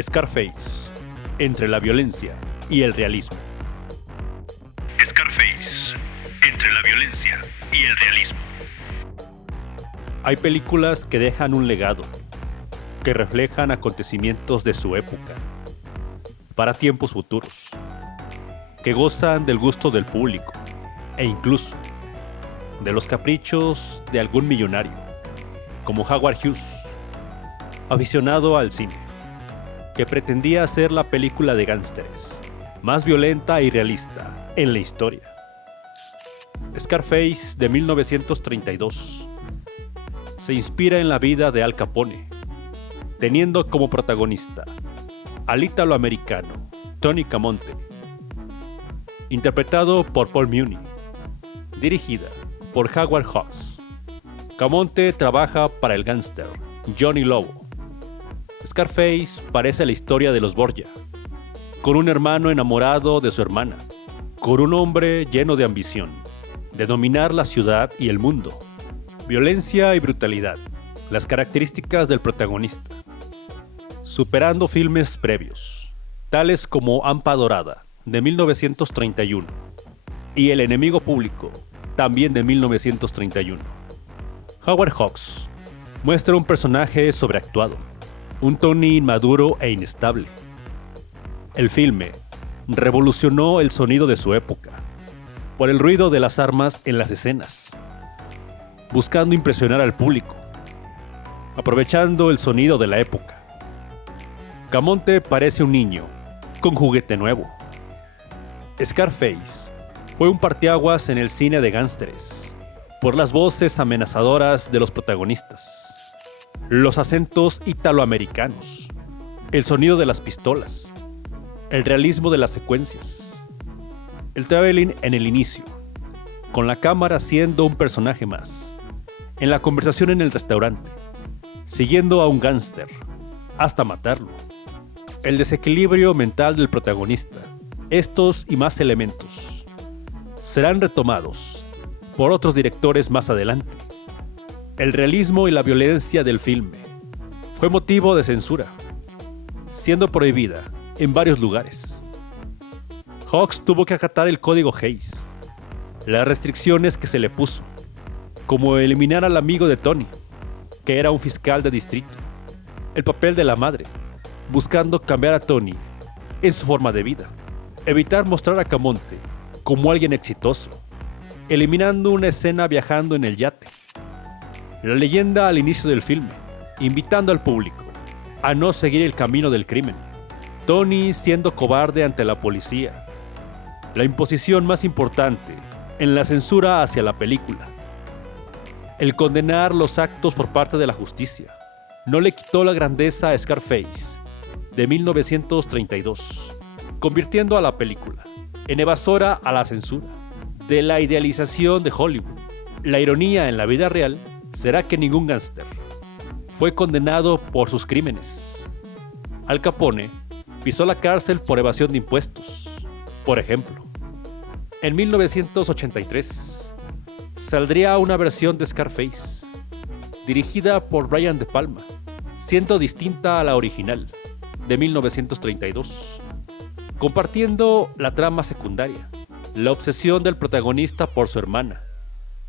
Scarface, entre la violencia y el realismo. Scarface, entre la violencia y el realismo. Hay películas que dejan un legado, que reflejan acontecimientos de su época, para tiempos futuros, que gozan del gusto del público e incluso de los caprichos de algún millonario, como Howard Hughes, aficionado al cine, que pretendía hacer la película de gángsteres más violenta y realista en la historia. Scarface de 1932 se inspira en la vida de Al Capone, teniendo como protagonista al ítalo-americano Tony Camonte, interpretado por Paul Muni, dirigida por Howard Hawks. Camonte trabaja para el gángster Johnny Lobo. Scarface parece la historia de los Borgia, con un hermano enamorado de su hermana, con un hombre lleno de ambición, de dominar la ciudad y el mundo. Violencia y brutalidad, las características del protagonista, superando filmes previos, tales como Hampa Dorada, de 1931, y El enemigo público, también de 1931. Howard Hawks muestra un personaje sobreactuado, un Tony inmaduro e inestable. El filme revolucionó el sonido de su época, por el ruido de las armas en las escenas, buscando impresionar al público, aprovechando el sonido de la época. Camonte parece un niño, con juguete nuevo. Scarface fue un parteaguas en el cine de gángsteres, por las voces amenazadoras de los protagonistas, los acentos italoamericanos, el sonido de las pistolas, el realismo de las secuencias, el traveling en el inicio, con la cámara siendo un personaje más, en la conversación en el restaurante, siguiendo a un gángster, hasta matarlo, el desequilibrio mental del protagonista. Estos y más elementos serán retomados por otros directores más adelante. El realismo y la violencia del filme fue motivo de censura, siendo prohibida en varios lugares. Hawks tuvo que acatar el código Hays, las restricciones que se le puso, como eliminar al amigo de Tony, que era un fiscal de distrito, el papel de la madre, buscando cambiar a Tony en su forma de vida, evitar mostrar a Camonte como alguien exitoso, eliminando una escena viajando en el yate, la leyenda al inicio del filme, invitando al público a no seguir el camino del crimen, Tony siendo cobarde ante la policía, la imposición más importante en la censura hacia la película, el condenar los actos por parte de la justicia, no le quitó la grandeza a Scarface de 1932, convirtiendo a la película en evasora a la censura, de la idealización de Hollywood. La ironía en la vida real será que ningún gángster fue condenado por sus crímenes. Al Capone pisó la cárcel por evasión de impuestos, por ejemplo. En 1983 saldría una versión de Scarface, dirigida por Brian De Palma, siendo distinta a la original, de 1932, compartiendo la trama secundaria, la obsesión del protagonista por su hermana.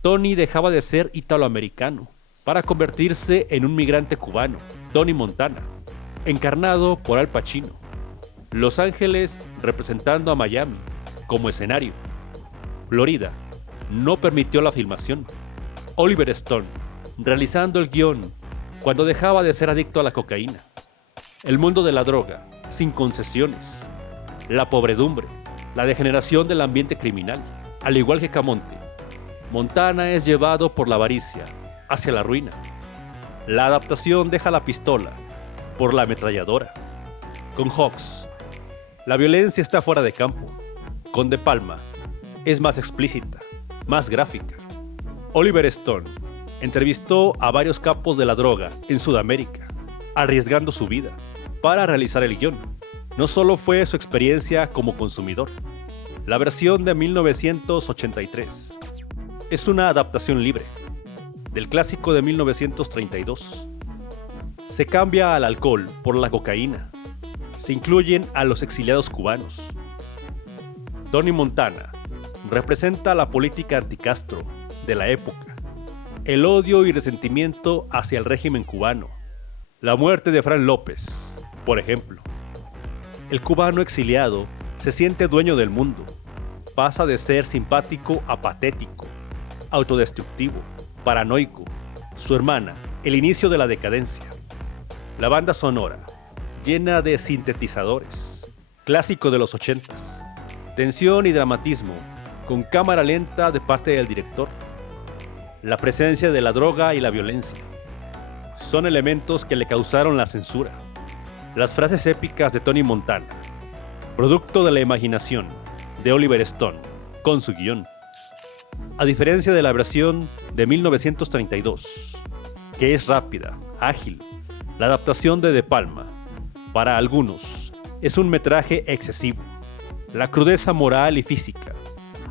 Tony dejaba de ser italoamericano para convertirse en un migrante cubano, Tony Montana, encarnado por Al Pacino. Los Ángeles representando a Miami como escenario. Florida no permitió la filmación. Oliver Stone realizando el guión cuando dejaba de ser adicto a la cocaína. El mundo de la droga, sin concesiones. La pobredumbre, la degeneración del ambiente criminal. Al igual que Camonte, Montana es llevado por la avaricia hacia la ruina. La adaptación deja la pistola por la ametralladora. Con Hawks, la violencia está fuera de campo. Con De Palma, es más explícita, más gráfica. Oliver Stone entrevistó a varios capos de la droga en Sudamérica, arriesgando su vida para realizar el guión. No solo fue su experiencia como consumidor. La versión de 1983 es una adaptación libre del clásico de 1932. Se cambia al alcohol por la cocaína, se incluyen a los exiliados cubanos. Tony Montana representa la política anti-Castro de la época, el odio y resentimiento hacia el régimen cubano, la muerte de Fran López, por ejemplo. El cubano exiliado se siente dueño del mundo, pasa de ser simpático a patético, autodestructivo, paranoico. Su hermana, el inicio de la decadencia. La banda sonora, llena de sintetizadores, clásico de los 80s. Tensión y dramatismo, con cámara lenta de parte del director. La presencia de la droga y la violencia son elementos que le causaron la censura. Las frases épicas de Tony Montana, producto de la imaginación de Oliver Stone, con su guión. A diferencia de la versión de 1932, que es rápida, ágil, la adaptación de De Palma, para algunos, es un metraje excesivo. La crudeza moral y física,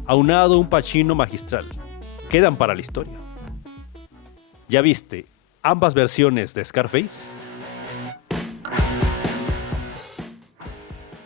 aunado a un Pacino magistral, quedan para la historia. ¿Ya viste ambas versiones de Scarface?